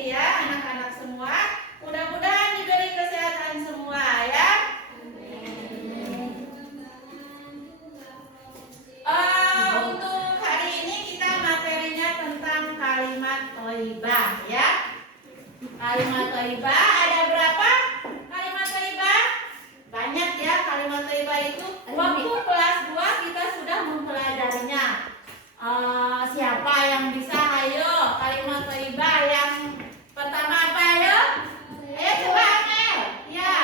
pagi ya anak-anak semua. Mudah-mudahan diberi kesehatan semua ya. Untuk hari ini kita materinya tentang kalimat thayyibah ya. Kalimat thayyibah ada berapa? Kalimat thayyibah banyak ya. Kalimat thayyibah itu waktu kelas 2 kita sudah mempelajarinya. Siapa yang bisa? Ayo, kalimat thayyibah yang pertama apa ayo? Ayo coba Amel. Ya.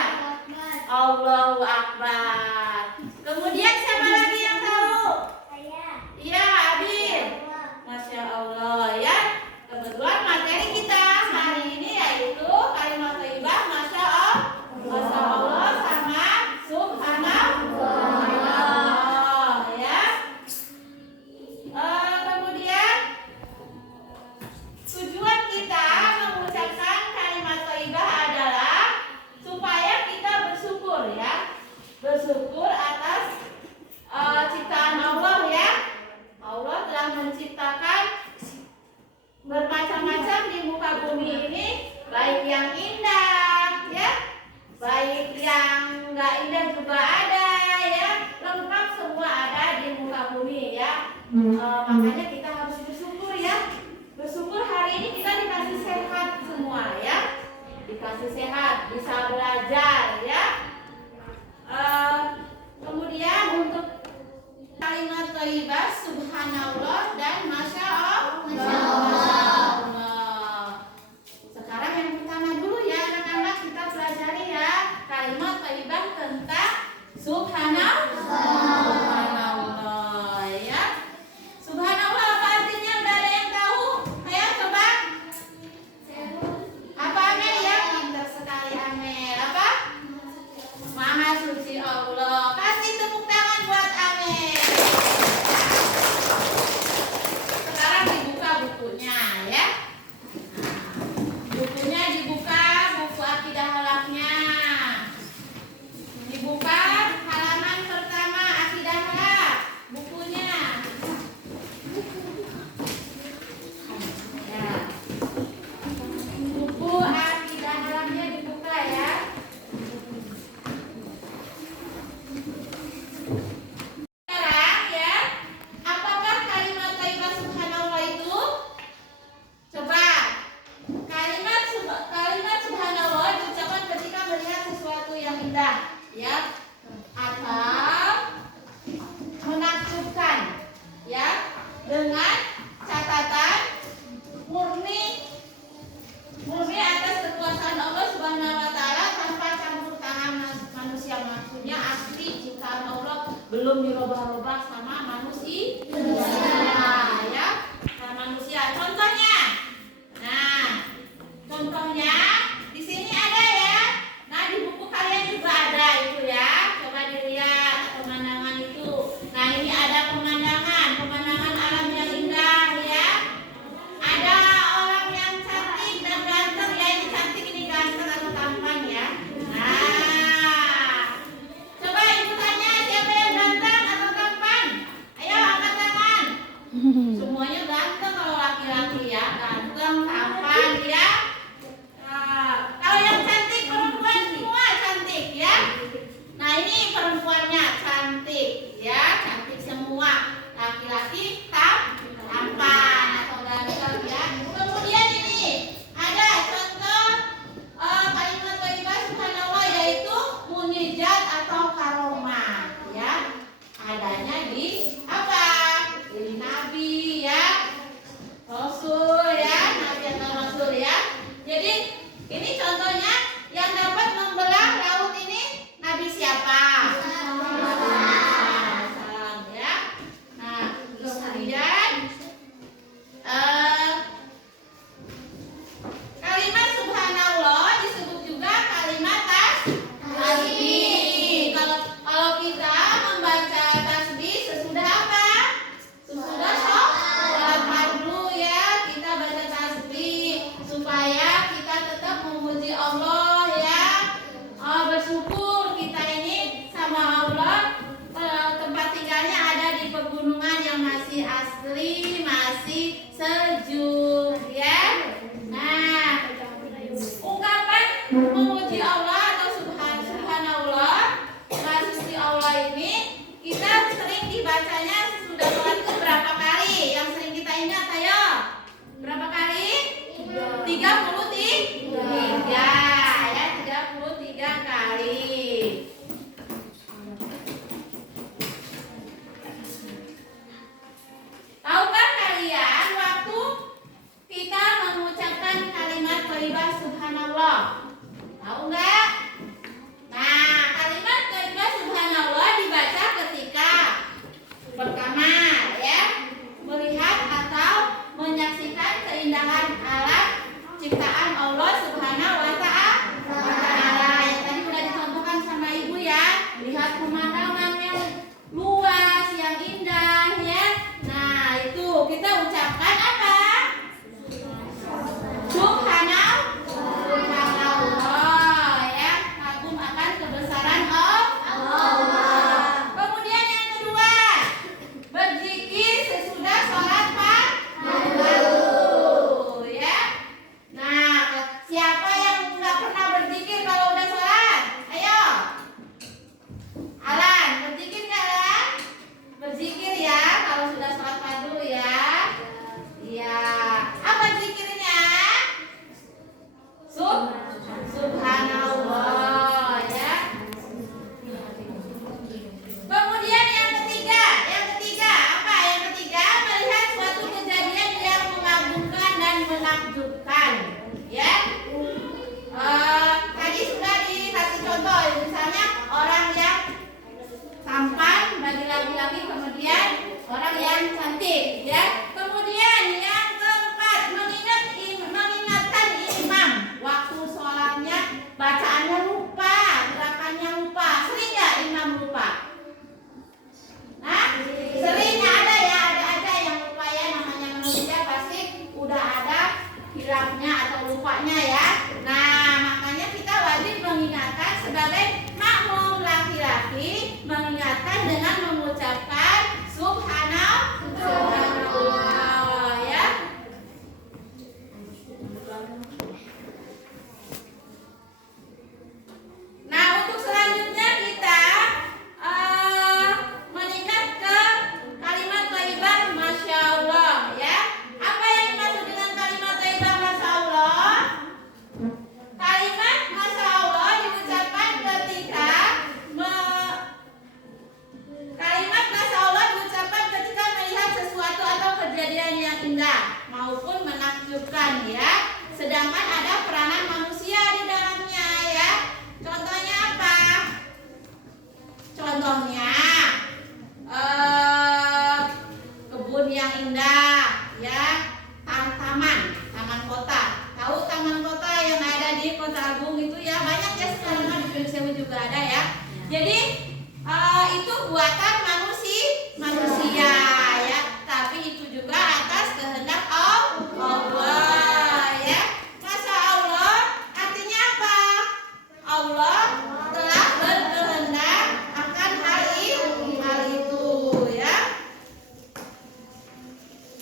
Allahu Akbar. Kemudian siapa lagi yang tahu? Iya, Abil. Masya Allah ya. Kebetulan materi kita hari ini yaitu kalimat thayyibah Masya Allah sama Subhanallah ya. Kemudian tujuan kita mengucapkan kalimat thayyibah adalah supaya kita bersyukur ya. Bersyukur atas ciptaan Allah ya. Allah telah menciptakan bermacam-macam di muka bumi ini, baik yang indah ya, baik yang enggak indah juga ada ya. Lengkap semua ada di muka bumi ya. Makanya kita harus bersyukur ya. Bersyukur hari ini kita dikasih sehat semua ya. Dikasih sehat, bisa belajar ya. Kemudian untuk kalimat thayyibah subhanallah dan masya Allah. Sekarang yang pertama dulu ya anak-anak, kita pelajari ya kalimat thayyibah tentang subhanallah ya. Subhanallah apa artinya? Udah ada yang tahu? Ayo coba. Apa Amel ya? Pintar sekali Amel. Apa? Maha suci Allah. Kasih tepuk tangan buat Amel. Sekarang dibuka bukunya ya. Bukunya dibuka, buku akidah halaknya. Dibuka halaman pertama akidah halak. Bukunya. Ya. Buku akidah halaknya dibuka ya. Sekarang ya, apakah kalimat thayyibah subhanallah itu? Coba. Kalimat subhanallah diucapkan ketika melihat sesuatu yang indah, ya, atau menakjubkan, ya, dengan catatan murni atas kekuasaan Allah Subhanahu wa taala tanpa campur tangan manusia. Maksudnya asli ciptaan Allah, belum dirubah-rubah sama manusia. Ya, sama manusia. Contohnya di sini ada ya. Nah, di buku kalian juga ada itu ya. Coba dilihat pemandangan itu. Nah, ini ada pemandangan alam yang indah ya. Ada orang yang cantik dan ganteng ya. Ini cantik, ini ganteng atau tampan ya. Nah, coba ibu tanya siapa yang ganteng atau tampan? Ayo angkat tangan. Semuanya ganteng kalau laki-laki ya. Ganteng, tampan ya. memuji Allah atau subhanallah, maha suci Allah ini kita sering dibacanya sesudah sholat itu berapa kali? Yang sering kita ingat, ayo. Berapa kali? 33 ya, 33 kali. Tahukah kalian waktu kita mengucapkan kalimat thayyibah subhanallah? Tahu nggak? Nah, kalimat thayyibah subhanallah dibaca ketika pertama ya, melihat atau menyaksikan keindahan alam ciptaan Allah Subhanahu wa Ta'ala. Yang tadi udah dicontohkan sama Ibu ya, lihat pemandangan yang luas, yang indah ya. Nah, itu kita ucapkan apa? Subhanallah ya, kagum akan kebesaran Allah. Kemudian yang kedua, berzikir sesudah sholat fardu ya. Nah, siapa yang nggak pernah berzikir kalau udah sholat? Ayo, Alan, berzikir nggak Alan? Berzikir ya kalau sudah sholat fardu ya. Iya. Apa zikirnya? Subhanallah ya. Kemudian yang ketiga apa? Yang ketiga, melihat suatu kejadian yang mengagumkan dan menakjubkan ya. Tadi sudah dikasih contoh, misalnya orang yang tampan bagi laki-laki, kemudian orang yang cantik ya. Kemudian yang keempat, mengingatkan imam waktu sholatnya, bacaannya lupa, gerakannya lupa. Sering nggak imam lupa? Nah, sering ada ya, ada aja yang lupa ya, namanya manusia pasti udah ada hilangnya atau lupanya ya. Nah, makanya kita wajib mengingatkan sebagai makmum laki-laki, mengingatkan dengan mengucapkan subhanallah ya. Nah, untuk selanjutnya kita meningkat ke kalimat thayyibah masya Allah ya. Apa yang dimaksud dengan kalimat thayyibah masya Allah? Kalimat masya Allah diucapkan ketika melihat sesuatu atau kejadian yang indah maupun menakjubkan ya. Sedangkan ada peranan manusia di dalamnya ya. Contohnya apa? Contohnya kebun yang indah ya, taman kota. Tahu taman kota yang ada di Kota Agung itu ya, banyak ya sekarang di Indonesia juga ada ya. Jadi itu buatan manusia ya, tapi itu juga atas kehendak Allah ya. Masya Allah artinya apa? Allah telah berkehendak akan hal itu ya.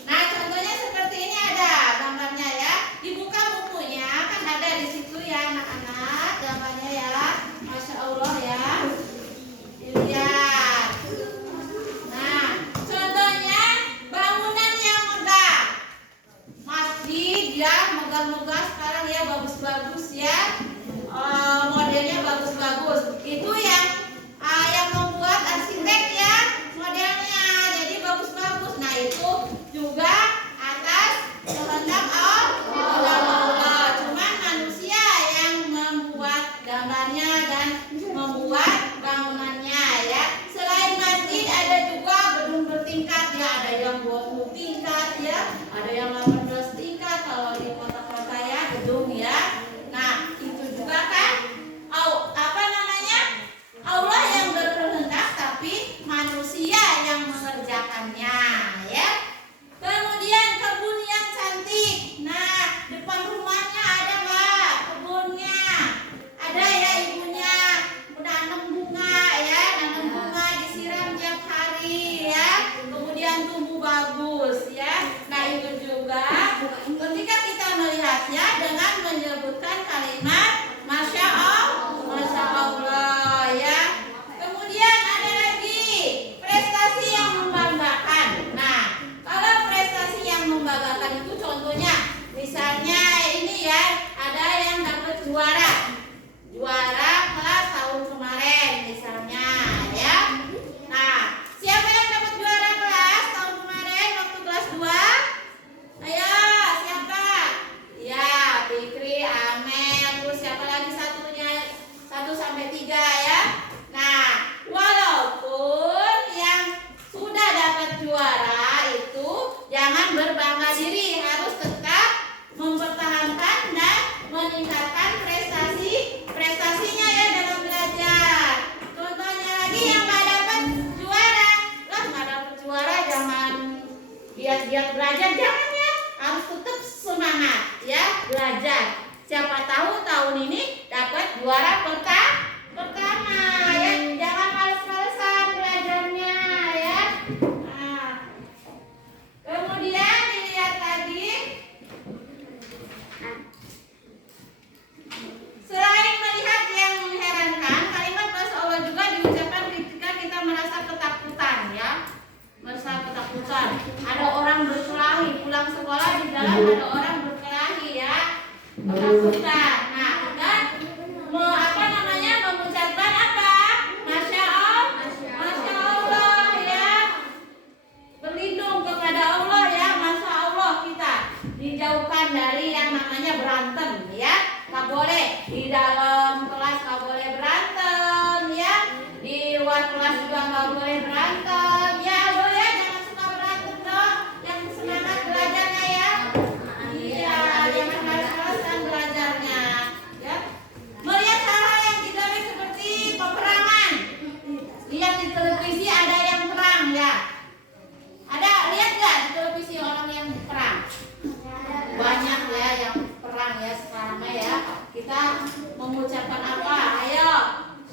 Nah, contohnya seperti ini, ada gambarnya ya. Dibuka bukunya kan ada di situ ya anak-anak, gambarnya ya. Masya Allah ya. Dilihat. Nah, contohnya bangunan yang megah. Masjid ya, megah-megah sekarang ya, bagus-bagus ya. Modelnya bagus-bagus. Itu yang membuat arsitek ya, modelnya. Jadi bagus-bagus. Nah, itu juga atas kehendak Allah. Cuman manusia yang membuat gambarnya dan membuat bangunannya ya. Selain masjid ada juga gedung bertingkat ya, ada yang 20 tingkat ya, ada yang 18 tingkat kalau di kota-kota ya gedung ya. Nah, itu juga kan Allah yang berkehendak tapi manusia yang mengerjakannya ya. Kemudian kebun yang cantik. Nah, depan rumahnya ada Mbak kebunnya. Ada ya ibunya nanam bunga ya, disiram tiap hari ya. Kemudian tumbuh bagus ya. Nah, itu juga ketika kita melihatnya dengan menyebut ketakutan. Nah, dan apa namanya mengucapkan apa? Masya Allah ya. Berlindung kepada Allah ya, Masya Allah kita dijauhkan dari yang namanya berantem ya. Nggak boleh di dalam kelas, nggak boleh berantem ya. Di luar kelas juga nggak boleh berantem ya. Lo ya jangan suka berantem dong. Yang semangat belajarnya ya. Iya, jangan malas-malasan belajarnya ya. Melihat hal-hal yang tidak seperti peperangan. Lihat di televisi ada yang perang ya. Ada, lihat nggak di televisi orang yang perang? Banyak ya yang perang ya sekarang ya. Kita mengucapkan apa? Ayo,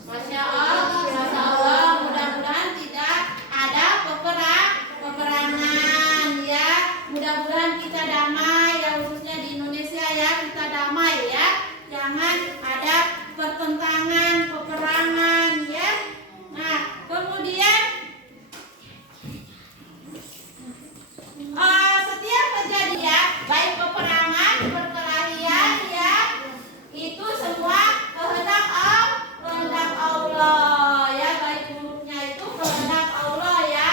Masya Allah, mudah-mudahan tidak ada peperangan ya. Mudah-mudahan kita damai ya, khususnya di Indonesia ya, kita damai ya. Jangan ada pertentangan, peperangan ya. Nah, kemudian setiap kejadian baik peperangan, perkelahian ya, itu semua kehendak Allah ya, baik buruknya itu kehendak Allah ya.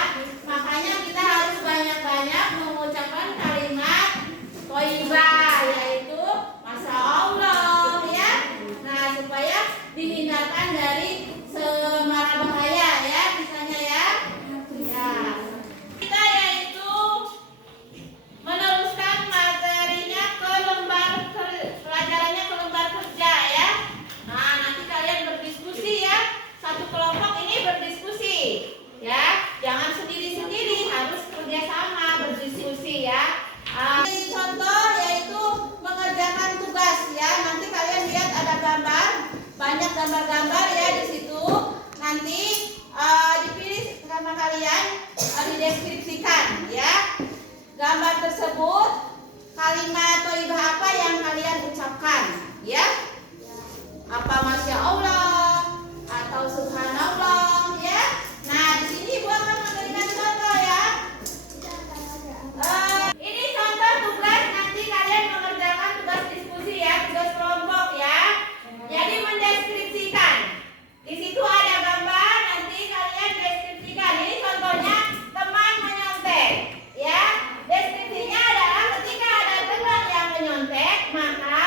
Makanya kita harus banyak-banyak mengucapkan kalimat thayyibah, yaitu Masya Allah ya. Nah, supaya dihindarkan dari semara bahaya ya, misalnya ya. Ya. Kita yaitu meneruskan materinya ke lembar pelajarannya ke lembar kerja ya. Nah, nanti kalian berdiskusi ya. Satu kelompok ini berdiskusi ya. Jangan sendiri-sendiri, harus kerjasama berdiskusi ya. Ini contoh yaitu mengerjakan tugas ya. Nanti kalian lihat ada gambar, banyak gambar-gambar ya di situ. Nanti dipilih sama kalian, dideskripsikan ya. Gambar tersebut kalimat thayyibah apa yang kalian ucapkan ya? Apa Masya Allah atau Subhanallah ya? Nah, di sini buatkan memberikan contoh ya. Ini contoh tugas, nanti kalian mengerjakan tugas diskusi ya, tugas kelompok ya. Jadi mendeskripsikan. Di situ ada gambar, nanti kalian deskripsikan. Ini contohnya teman menyontek ya. Deskripsinya adalah ketika ada teman yang menyontek, maka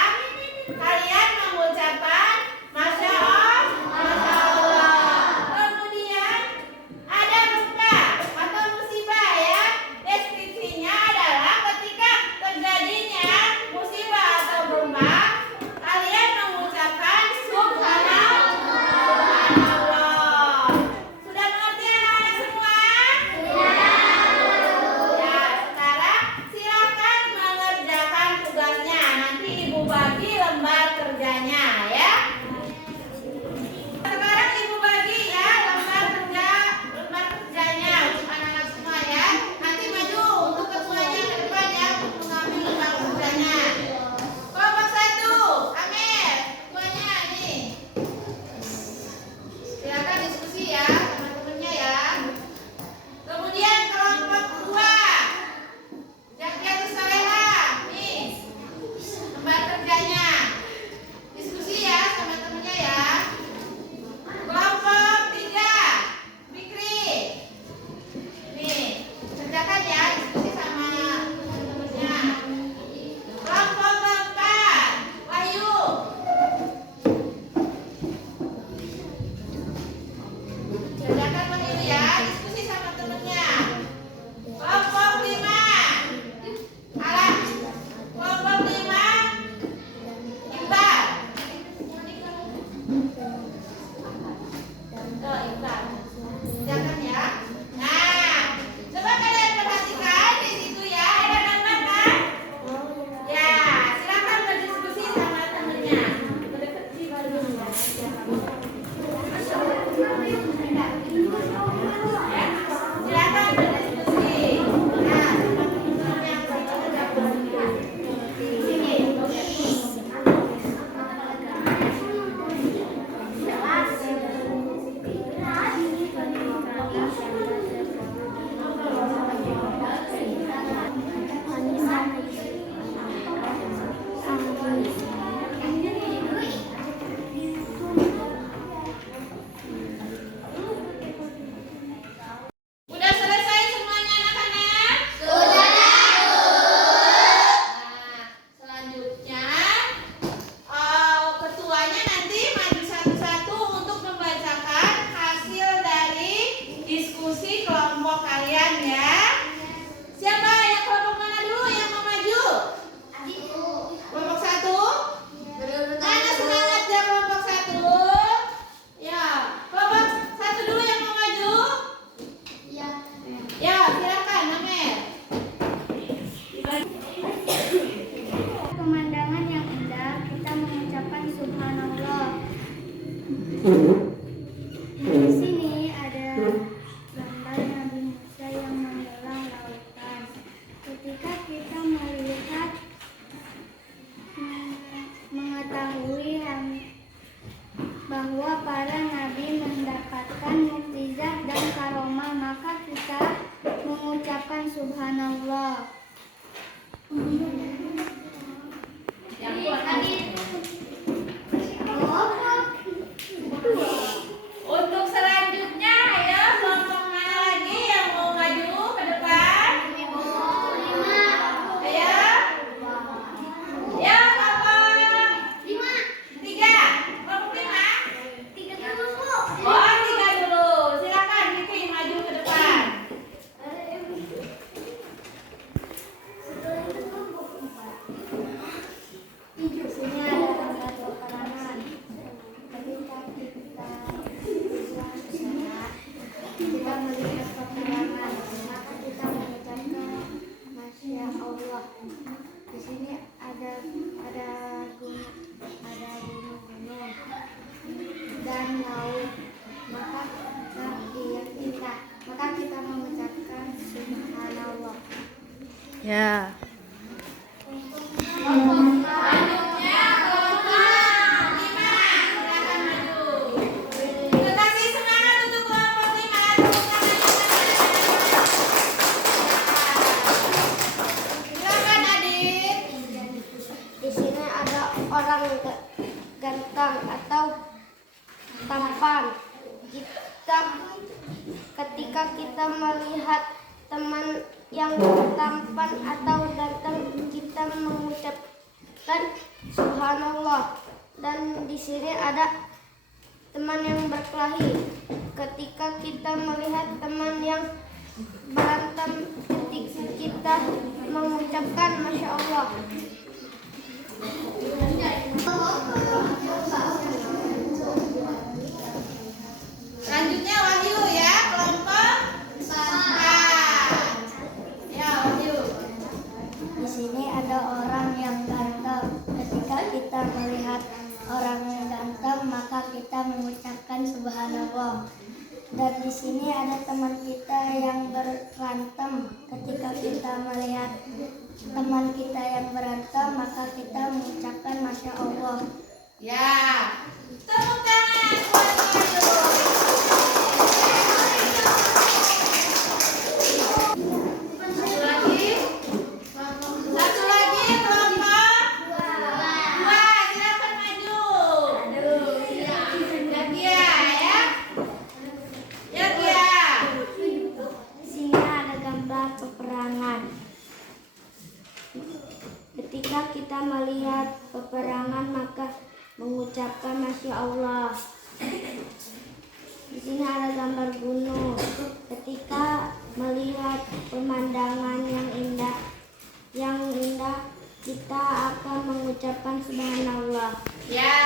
Di sini ada gambar Nabi Musa yang membelah lautan. Ketika kita melihat mengetahui bahwa para nabi mendapatkan mukjizat dan karomah, maka kita mengucapkan subhanallah. Untuk selanjutnya, ayo kelompok mana lagi yang mau maju ke depan? Ayo. Ya, kelompok 3. Kelompok 5. Oh, 3 dulu. Silakan Vicky maju ke depan. Di sini ada gambar peperangan. Ketika kita melihat peperangan, maka kita mengucapkan Masya Allah. Di sini ada gunung-gunung dan laut, maka kita mengucapkan subhanallah. Ya. Selanjutnya kelompok 5. Silakan maju. Kita kasih semangat untuk kelompok 5. Silakan Adit. Di sini ada orang ganteng atau tampan. Ketika kita melihat teman yang tampan atau ganteng, kita mengucapkan subhanallah. Dan di sini ada teman yang berkelahi. Ketika kita melihat teman yang berantem, kita mengucapkan Masya Allah. Selanjutnya Wahyu ya, kelompok 4. Ya, Wahyu. Di sini ada orang yang ganteng. Ketika kita melihat orang yang ganteng, maka kita mengucapkan subhanallah. Dan di sini ada teman kita yang berantem. Ketika kita melihat teman kita yang berantem, maka kita mengucapkan Masya Allah. Ya. Tepuk tangan buat Wahyu. Satu lagi kelompok 2. Silakan maju. Yagia ya. Yagia. Di sini ada gambar peperangan. Ketika kita melihat peperangan, maka mengucapkan Masya Allah. Di sini ada gambar gunung. Ketika melihat pemandangan yang indah, kita akan mengucapkan subhanallah. Ya.